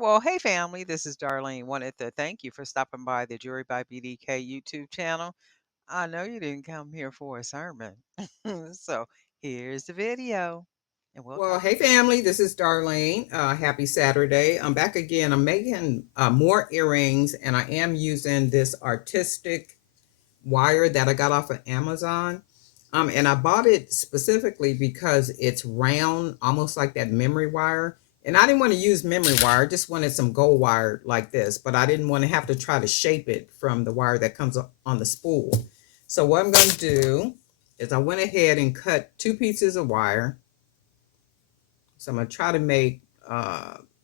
Well, hey family, this is Darlene. Wanted to thank you for stopping by the Jury by BDK YouTube channel. I know you didn't come here for a sermon. So here's the video and we'll Well, talk. hey family, this is Darlene. Happy Saturday. I'm back again. I'm making more earrings and I am using this artistic wire that I got off of Amazon. And I bought it specifically because it's round, almost like that memory wire. And I didn't want to use memory wire, I just wanted some gold wire like this, but I didn't want to have to try to shape it from the wire that comes on the spool. So what I'm going to do is I went ahead and cut two pieces of wire. So I'm going to try to make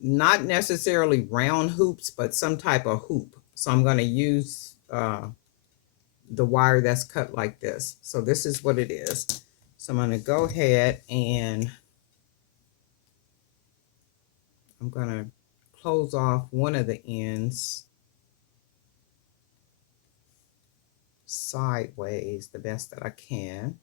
not necessarily round hoops, but some type of hoop. So I'm going to use the wire that's cut like this. So this is what it is. So I'm going to go ahead and I'm going to close off one of the ends sideways the best that I can.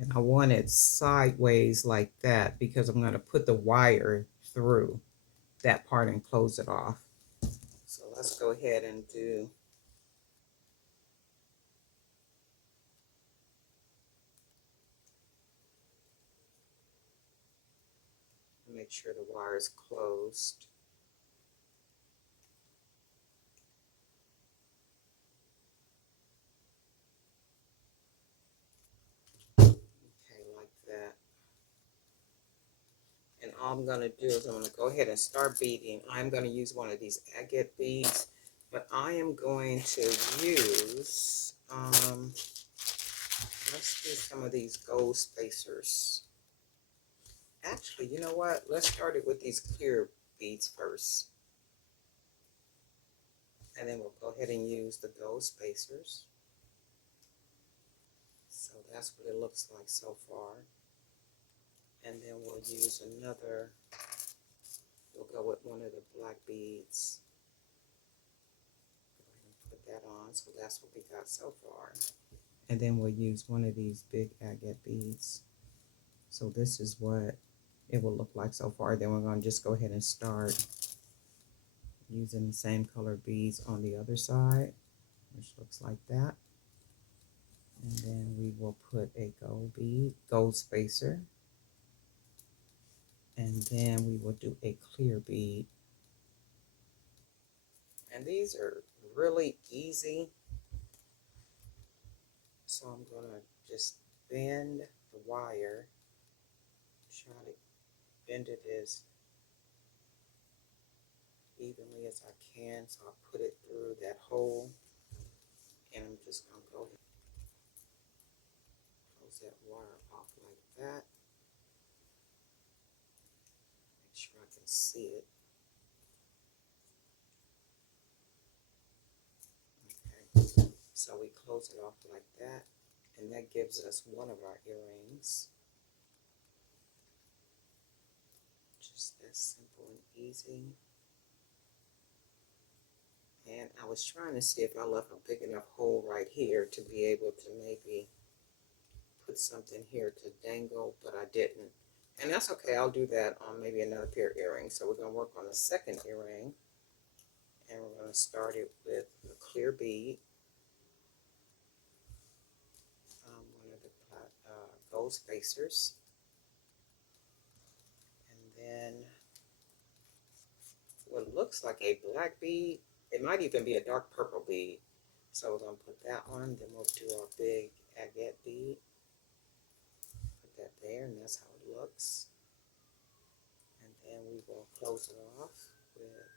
And I want it sideways like that because I'm going to put the wire through that part and close it off. So let's go ahead and do make sure the wire is closed. Okay, like that. And all I'm going to do is I'm going to go ahead and start beading. I'm going to use one of these agate beads, but I am going to use, let's do some of these gold spacers. Actually, you know what? Let's start it with these clear beads first. And then we'll go ahead and use the gold spacers. So that's what it looks like so far. And then we'll use another, we'll go with one of the black beads. Go ahead and put that on. So that's what we got so far. And then we'll use one of these big agate beads. So this is what it will look like so far. Then we're going to just go ahead and start using the same color beads on the other side, which looks like that. And then we will put a gold bead, gold spacer. And then we will do a clear bead. And these are really easy. So I'm going to just bend the wire, try to bend it as evenly as I can. So I put it through that hole, and I'm just going to go ahead and close that wire off like that. Make sure I can see it. Okay, so we close it off like that, and that gives us one of our earrings. Just that simple and easy. And I was trying to see if I left a big enough hole right here to be able to maybe put something here to dangle, but I didn't. And that's okay, I'll do that on maybe another pair of earrings. So we're going to work on the second earring. And we're going to start it with a clear bead. One of the gold spacers. And then what looks like a black bead. It might even be a dark purple bead. So we're going to put that on. Then we'll do our big agate bead. Put that there, and that's how it looks. And then we will close it off with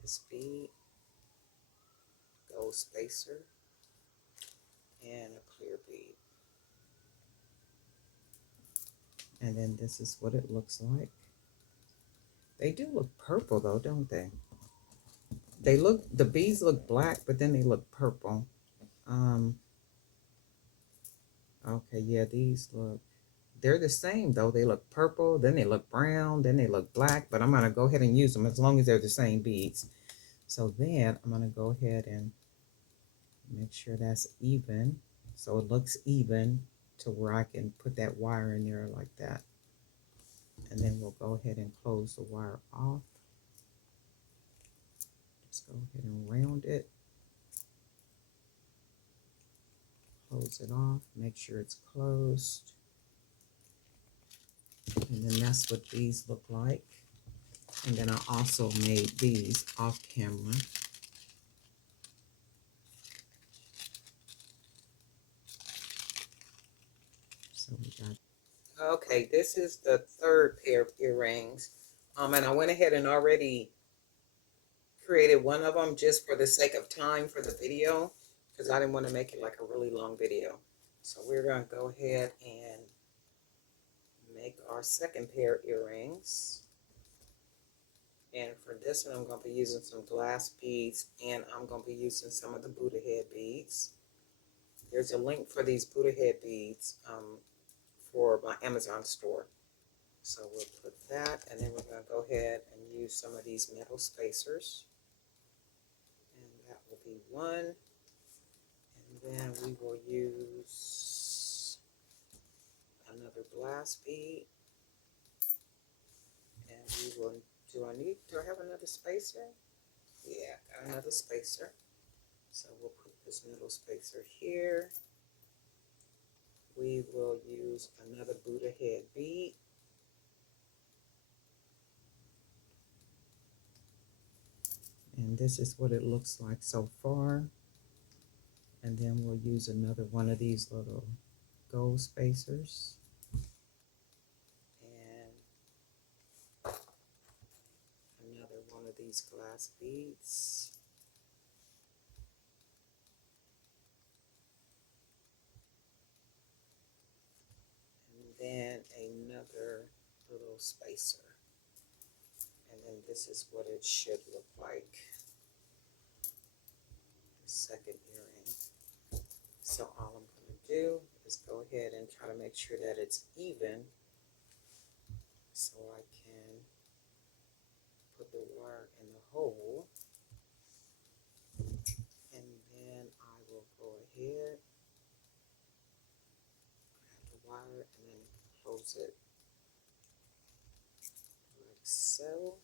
this bead, gold spacer, and a clear bead. And then this is what it looks like. They do look purple though, don't they? The beads look black, but then they look purple. Okay, yeah, they're the same though. They look purple, then they look brown, then they look black, but I'm gonna go ahead and use them as long as they're the same beads. So then I'm gonna go ahead and Make sure that's even, so it looks even to where I can put that wire in there like that. And then we'll go ahead and close the wire off. Just go ahead and round it. Close it off, make sure it's closed. And then that's what these look like. And then I also made these off camera. So we got, okay, this is the third pair of earrings. And I went ahead and already created one of them just for the sake of time for the video, because I didn't want to make it like a really long video. So we're going to go ahead and make our second pair of earrings. And for this one, I'm going to be using some glass beads, and I'm going to be using some of the Buddha head beads. There's a link for these Buddha head beads for my Amazon store. So we'll put that, and then we're going to go ahead and use some of these metal spacers. And that will be one. And then we will use another glass bead. And we will, do I have another spacer? Yeah, got another spacer. So we'll put this middle spacer here. We will use another Buddha head bead. And this is what it looks like so far. And then we'll use another one of these little gold spacers. And another one of these glass beads. And then another little spacer. And then this is what it should look like. The second earring. So all I'm going to do is go ahead and try to make sure that it's even, so I can put the wire in the hole. And then I will go ahead, grab the wire, and then close it like so.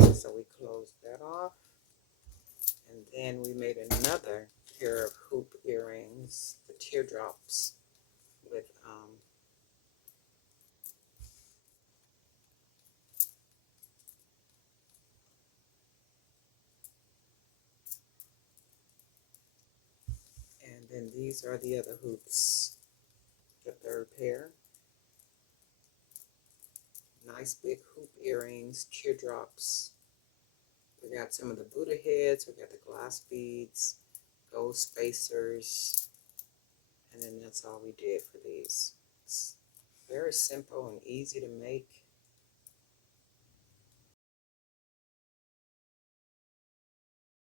Okay, so we closed that off. And then we made another pair of hoop earrings, the teardrops, with and then these are the other hoops, the third pair. Nice big hoop earrings, teardrops. We got some of the Buddha heads, we got the glass beads, gold spacers, and then that's all we did for these. It's very simple and easy to make.